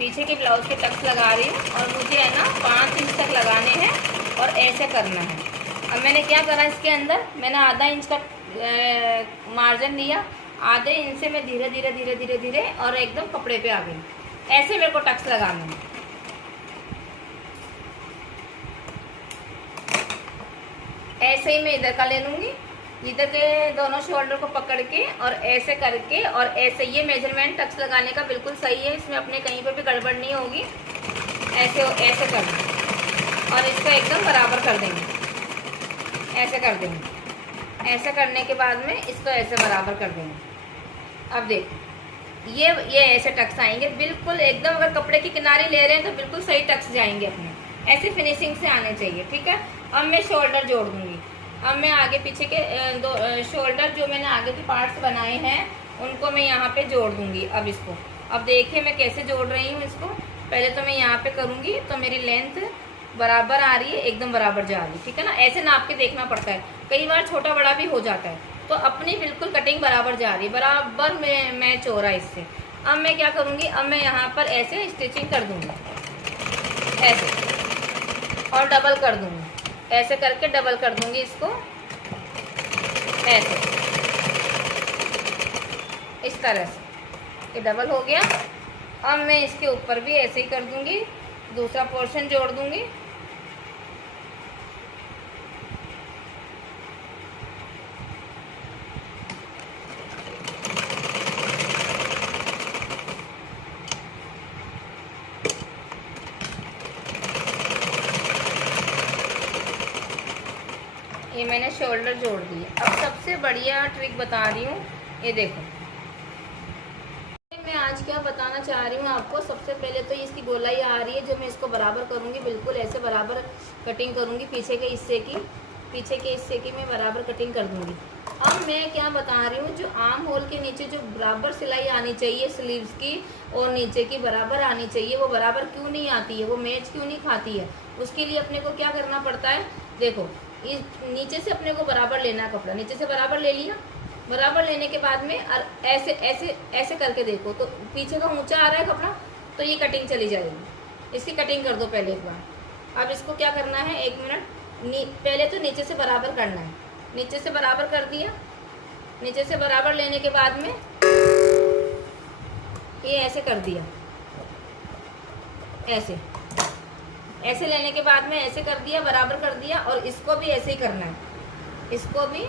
पीछे के ब्लाउज के टक्स लगा रही हूँ और मुझे है ना 5 इंच तक लगाने हैं और ऐसे करना है। अब मैंने क्या करा, इसके अंदर मैंने आधा इंच का मार्जिन लिया, आधे इंच से मैं धीरे धीरे धीरे धीरे धीरे और एकदम कपड़े पे आ गई। ऐसे मेरे को टक्स लगाने हैं। ऐसे ही मैं इधर का ले लूँगी, इधर के दोनों शोल्डर को पकड़ के और ऐसे करके और ऐसे। ये मेजरमेंट टक्स लगाने का बिल्कुल सही है, इसमें अपने कहीं पर भी गड़बड़ नहीं होगी। ऐसे ऐसे करना और इसको एकदम बराबर कर देंगे, ऐसे कर देंगे। ऐसे करने के बाद में इसको ऐसे बराबर कर देंगे। अब देखो ये ऐसे टक्स आएंगे बिल्कुल एकदम। अगर कपड़े की किनारे ले रहे हैं तो बिल्कुल सही टक्स जाएंगे अपने, ऐसे फिनिशिंग से आने चाहिए, ठीक है। अब मैं शोल्डर जोड़ दूंगी। अब मैं आगे पीछे के दो शोल्डर जो मैंने आगे के पार्ट्स बनाए हैं उनको मैं यहाँ पे जोड़ दूंगी। अब इसको अब देखिए मैं कैसे जोड़ रही हूँ इसको। पहले तो मैं यहाँ पे करूँगी तो मेरी लेंथ बराबर आ रही है, एकदम बराबर जा रही है, ठीक है ना। ऐसे नाप के देखना पड़ता है, कई बार छोटा बड़ा भी हो जाता है। तो अपनी बिल्कुल कटिंग बराबर जा रही है, बराबर मैच हो रहा है इससे। अब मैं क्या करूँगी, अब मैं यहाँ पर ऐसे स्टिचिंग कर दूँगी ऐसे और डबल कर दूँगी, ऐसे करके डबल कर दूँगी इसको ऐसे, इस तरह से ये डबल हो गया। अब मैं इसके ऊपर भी ऐसे ही कर दूँगी, दूसरा पोर्शन जोड़ दूँगी। ये मैंने शोल्डर जोड़ दिए। अब सबसे बढ़िया ट्रिक बता रही हूँ, ये देखो मैं आज क्या बताना चाह रही हूँ आपको। सबसे पहले तो इसकी गोलाई आ रही है जो मैं इसको बराबर करूँगी, बिल्कुल ऐसे बराबर कटिंग करूँगी। पीछे के हिस्से की मैं बराबर कटिंग कर दूँगी। अब मैं क्या बता रही हूँ, जो आर्म होल के नीचे जो बराबर सिलाई आनी चाहिए स्लीव्स की और नीचे की बराबर आनी चाहिए, वो बराबर क्यों नहीं आती है, वो मैच क्यों नहीं खाती है। उसके लिए अपने को क्या करना पड़ता है, देखो इस नीचे से अपने को बराबर लेना है कपड़ा, नीचे से बराबर ले लिया। बराबर लेने के बाद में ऐसे ऐसे ऐसे करके देखो तो पीछे का ऊंचा आ रहा है कपड़ा, तो ये कटिंग चली जाएगी। इसकी कटिंग कर दो पहले एक बार। अब इसको क्या करना है, 1 मिनट पहले तो नीचे से बराबर करना है। नीचे से बराबर कर दिया, नीचे से बराबर लेने के बाद में ये ऐसे कर दिया, ऐसे ऐसे लेने के बाद में ऐसे कर दिया, बराबर कर दिया। और इसको भी ऐसे ही करना है, इसको भी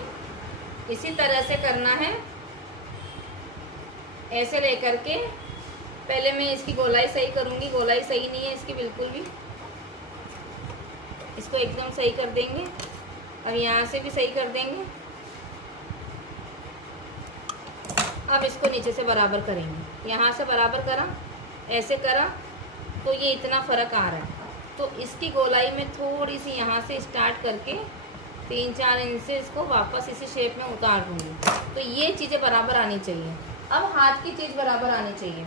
इसी तरह से करना है। ऐसे लेकर के पहले मैं इसकी गोलाई सही करूंगी, गोलाई सही नहीं है इसकी बिल्कुल भी, इसको एकदम सही कर देंगे। अब यहाँ से भी सही कर देंगे। अब इसको नीचे से बराबर करेंगे, यहाँ से बराबर करा, ऐसे करा, तो ये इतना फ़र्क आ रहा है। तो इसकी गोलाई में थोड़ी सी यहाँ से स्टार्ट करके 3-4 इंच से इसको वापस इसी शेप में उतार दूँगी। तो ये चीज़ें बराबर आनी चाहिए। अब हाथ की चीज़ बराबर आनी चाहिए।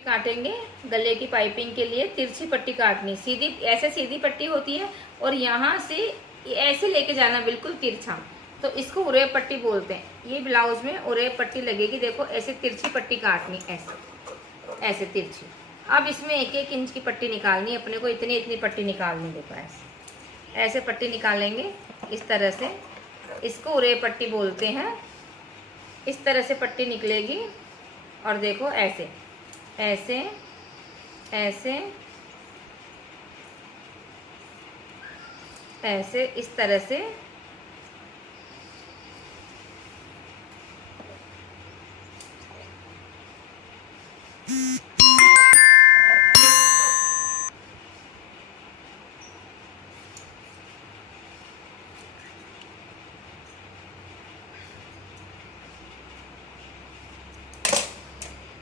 काटेंगे गले की पाइपिंग के लिए तिरछी पट्टी काटनी, सीधी ऐसे सीधी पट्टी होती है और यहाँ से ऐसे लेके जाना बिल्कुल तिरछा, तो इसको उरेब पट्टी बोलते हैं। ये ब्लाउज में उरेब पट्टी लगेगी, देखो ऐसे तिरछी पट्टी काटनी, ऐसे ऐसे तिरछी। अब इसमें 1-1 इंच की पट्टी निकालनी अपने को, इतनी पट्टी निकालनी, देखो ऐसे ऐसे पट्टी निकालेंगे इस तरह से, इसको उरेब पट्टी बोलते हैं। इस तरह से पट्टी निकलेगी और देखो ऐसे ऐसे ऐसे ऐसे इस तरह से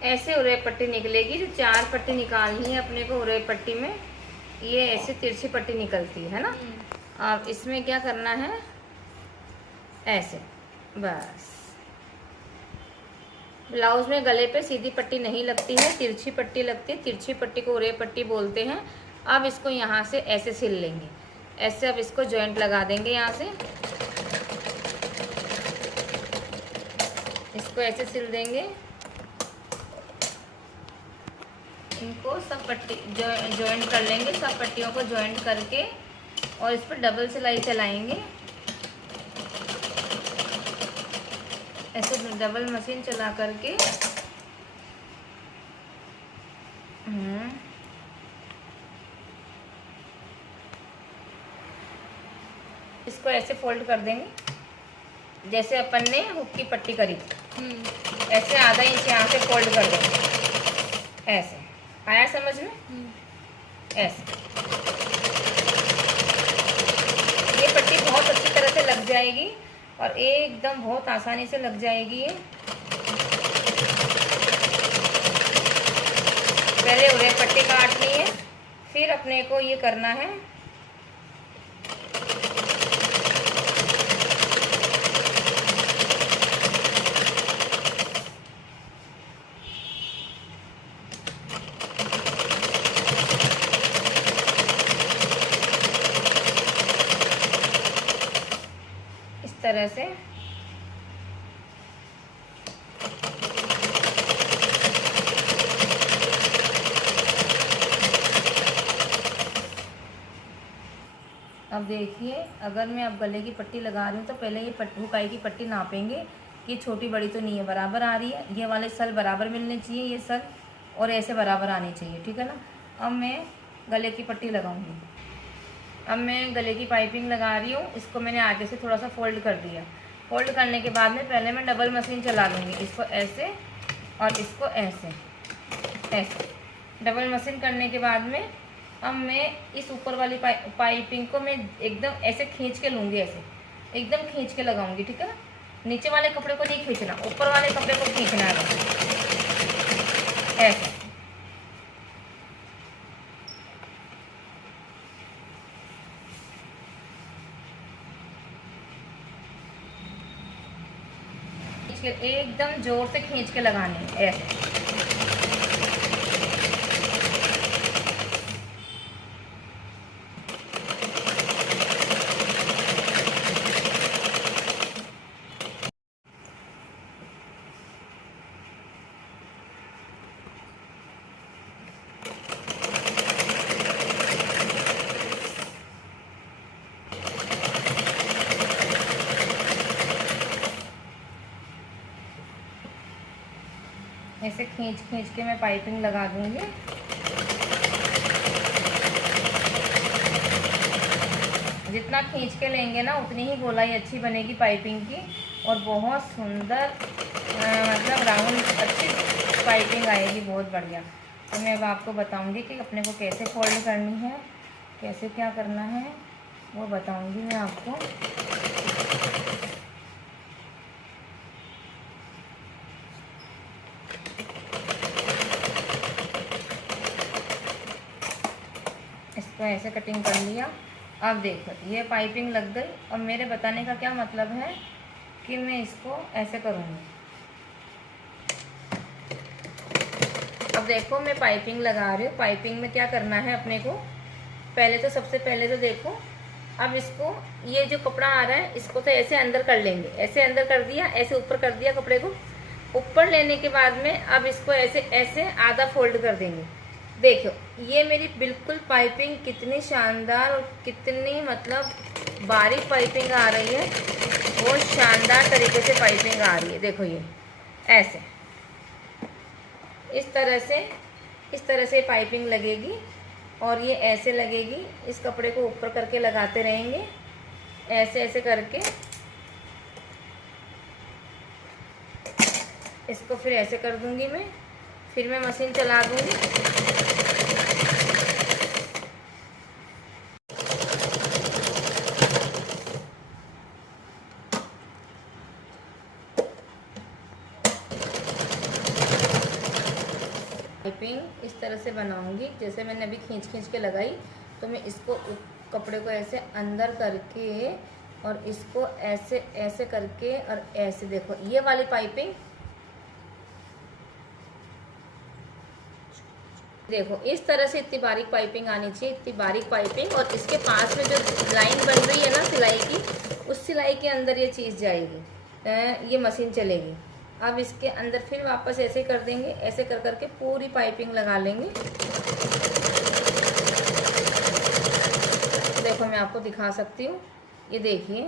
ऐसे उरेब पट्टी निकलेगी। जो 4 पट्टी निकालनी है अपने को उरेब पट्टी में, ये ऐसे तिरछी पट्टी निकलती है ना। अब इसमें क्या करना है, ऐसे बस। ब्लाउज में गले पे सीधी पट्टी नहीं लगती है, तिरछी पट्टी लगती है। तिरछी पट्टी को उरेब पट्टी बोलते हैं। अब इसको यहाँ से ऐसे सिल लेंगे, ऐसे। अब इसको जॉइंट लगा देंगे यहाँ से, इसको ऐसे सिल देंगे। इनको सब पट्टी जॉइंट कर लेंगे, सब पट्टियों को जॉइंट करके और इस पर डबल सिलाई चलाएंगे। ऐसे डबल मशीन चला करके इसको ऐसे फोल्ड कर देंगे जैसे अपन ने हुक की पट्टी करी थी। ऐसे आधा इंच यहाँ से फोल्ड कर देंगे। ऐसे आया समझ में? ऐसे ये पट्टी बहुत अच्छी तरह से लग जाएगी और एकदम बहुत आसानी से लग जाएगी ये। पहले उड़े पट्टी काटनी है, फिर अपने को ये करना है इस तरह से। अब देखिए, अगर मैं अब गले की पट्टी लगा रही हूँ तो पहले ये हुकाई की पट्टी नापेंगे कि छोटी बड़ी तो नहीं है, बराबर आ रही है। ये वाले सल बराबर मिलने चाहिए, ये सल और ऐसे बराबर आनी चाहिए, ठीक है ना। अब मैं गले की पट्टी लगाऊंगी। अब मैं गले की पाइपिंग लगा रही हूँ। इसको मैंने आगे से थोड़ा सा फोल्ड कर दिया। फोल्ड करने के बाद में पहले मैं डबल मशीन चला लूँगी, इसको ऐसे और इसको ऐसे ऐसे। डबल मशीन करने के बाद में अब मैं इस ऊपर वाली पाइपिंग को मैं एकदम ऐसे खींच के लूँगी, ऐसे एकदम खींच के लगाऊंगी, ठीक है ना। नीचे वाले कपड़े को नहीं खींचना, ऊपर वाले कपड़े को खींचना है ऐसे। एकदम जोर से खींच के लगाने हैं ऐसे। ऐसे खींच खींच के मैं पाइपिंग लगा दूंगी। जितना खींच के लेंगे ना उतनी ही गोलाई अच्छी बनेगी पाइपिंग की और बहुत सुंदर मतलब राउंड अच्छी पाइपिंग आएगी, बहुत बढ़िया। तो मैं अब आपको बताऊंगी कि अपने को कैसे फोल्ड करनी है, कैसे क्या करना है, वो बताऊंगी मैं आपको। इसको ऐसे कटिंग कर लिया। अब देखो ये पाइपिंग लग गई। अब मेरे बताने का क्या मतलब है कि मैं इसको ऐसे करूँगी। अब देखो मैं पाइपिंग लगा रही हूँ। पाइपिंग में क्या करना है अपने को, पहले तो सबसे पहले तो देखो, अब इसको ये जो कपड़ा आ रहा है इसको तो ऐसे अंदर कर लेंगे। ऐसे अंदर कर दिया, ऐसे ऊपर कर दिया। कपड़े को ऊपर लेने के बाद में अब इसको ऐसे ऐसे आधा फोल्ड कर देंगे। देखो ये मेरी बिल्कुल पाइपिंग कितनी शानदार और कितनी मतलब बारीक पाइपिंग आ रही है, बहुत शानदार तरीके से पाइपिंग आ रही है। देखो ये ऐसे इस तरह से पाइपिंग लगेगी और ये ऐसे लगेगी। इस कपड़े को ऊपर करके लगाते रहेंगे ऐसे ऐसे करके। इसको फिर ऐसे कर दूंगी मैं, फिर मैं मशीन चला दूंगी। पाइपिंग इस तरह से बनाऊंगी जैसे मैंने अभी खींच खींच के लगाई। तो मैं इसको कपड़े को ऐसे अंदर करके और इसको ऐसे ऐसे करके और ऐसे, देखो ये वाली पाइपिंग देखो इस तरह से इतनी बारीक पाइपिंग आनी चाहिए, इतनी बारीक पाइपिंग। और इसके पास में जो लाइन बन रही है ना सिलाई की, उस सिलाई के अंदर ये चीज़ जाएगी, ये मशीन चलेगी। अब इसके अंदर फिर वापस ऐसे कर देंगे, ऐसे कर करके पूरी पाइपिंग लगा लेंगे। देखो मैं आपको दिखा सकती हूँ, ये देखिए,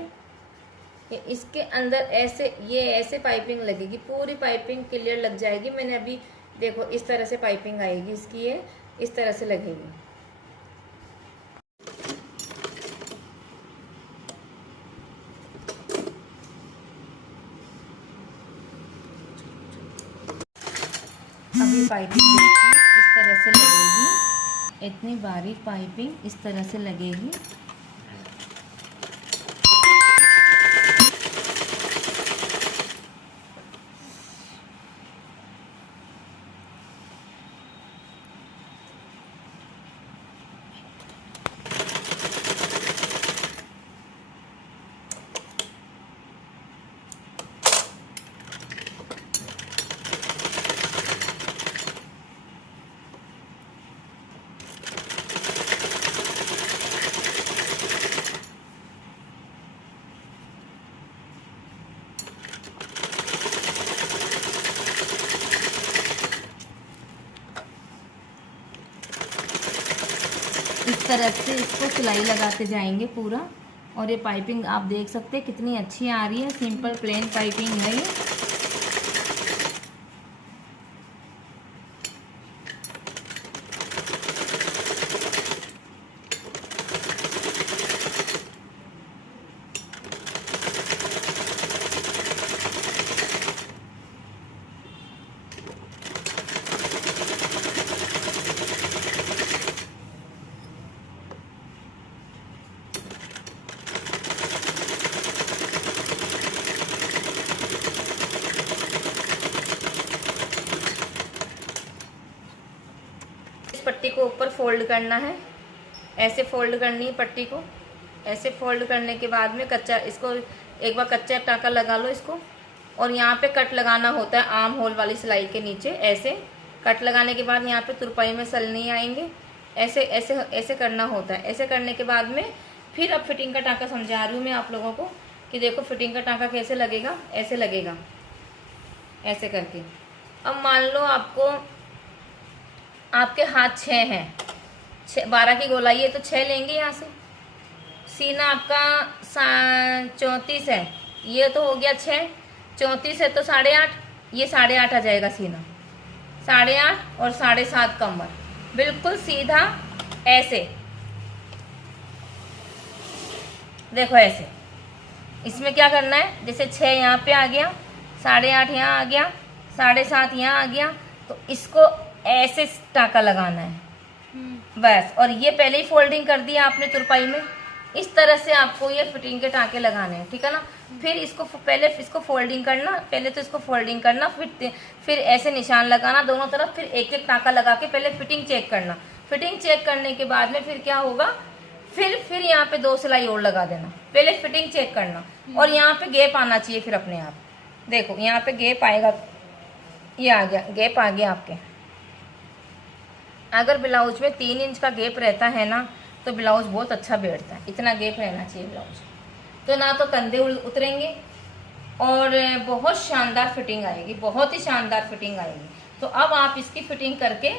ये इसके अंदर ऐसे, ये ऐसे पाइपिंग लगेगी, पूरी पाइपिंग क्लियर लग जाएगी। मैंने अभी देखो इस तरह से पाइपिंग आएगी इसकी, ये इस तरह से लगेगी। अभी पाइपिंग देखिए इस तरह से लगेगी, इतनी बारीक पाइपिंग इस तरह से लगेगी। इस तरह से इसको सिलाई लगाते जाएंगे पूरा। और ये पाइपिंग आप देख सकते हैं कितनी अच्छी आ रही है, सिंपल प्लेन पाइपिंग है ये। पट्टी को ऊपर फोल्ड करना है, ऐसे फोल्ड करनी है पट्टी को। ऐसे फोल्ड करने के बाद में कच्चा, इसको एक बार कच्चा टाँका लगा लो इसको, और यहाँ पे कट लगाना होता है आर्म होल वाली सिलाई के नीचे। ऐसे कट लगाने के बाद यहाँ पे तुरपाई में सल नहीं आएंगे, ऐसे ऐसे ऐसे करना होता है। ऐसे करने के बाद में फिर अब फिटिंग का टाँका समझा रही हूँ मैं आप लोगों को कि देखो फिटिंग का टाँका कैसे लगेगा। ऐसे लगेगा, ऐसे करके। अब मान लो आपके हाथ 6 हैं, 12 की गोलाई है तो 6 लेंगे यहाँ से। सीना आपका 34 है, ये तो हो गया 6, 34 है तो 8.5, ये 8.5 आ जाएगा सीना। 8.5 और 7.5 कमर, बिल्कुल सीधा ऐसे। देखो ऐसे, इसमें क्या करना है, जैसे 6 यहाँ पे आ गया, 8.5 यहाँ आ गया, 7.5 यहाँ आ गया, तो इसको ऐसे टाँका लगाना है बस। और ये पहले ही फोल्डिंग कर दिया आपने तुरपाई में। इस तरह से आपको ये फिटिंग के टाँके लगाने हैं, ठीक है ना। फिर इसको पहले इसको फोल्डिंग करना, पहले तो इसको फोल्डिंग करना, फिर ऐसे निशान लगाना दोनों तरफ, फिर एक एक टाँका लगा के पहले फिटिंग चेक करना। फिटिंग चेक करने के बाद में फिर क्या होगा, फिर यहाँ पे 2 सिलाई और लगा देना। पहले फिटिंग चेक करना, और यहाँ पे गैप आना चाहिए फिर अपने आप। देखो यहाँ पे गैप आएगा, ये आ गया, गैप आ गया आपके। अगर ब्लाउज में 3 इंच का गैप रहता है ना तो ब्लाउज बहुत अच्छा बैठता है। इतना गैप रहना चाहिए ब्लाउज, तो ना तो कंधे उतरेंगे और बहुत शानदार फिटिंग आएगी, बहुत ही शानदार फिटिंग आएगी। तो अब आप इसकी फिटिंग करके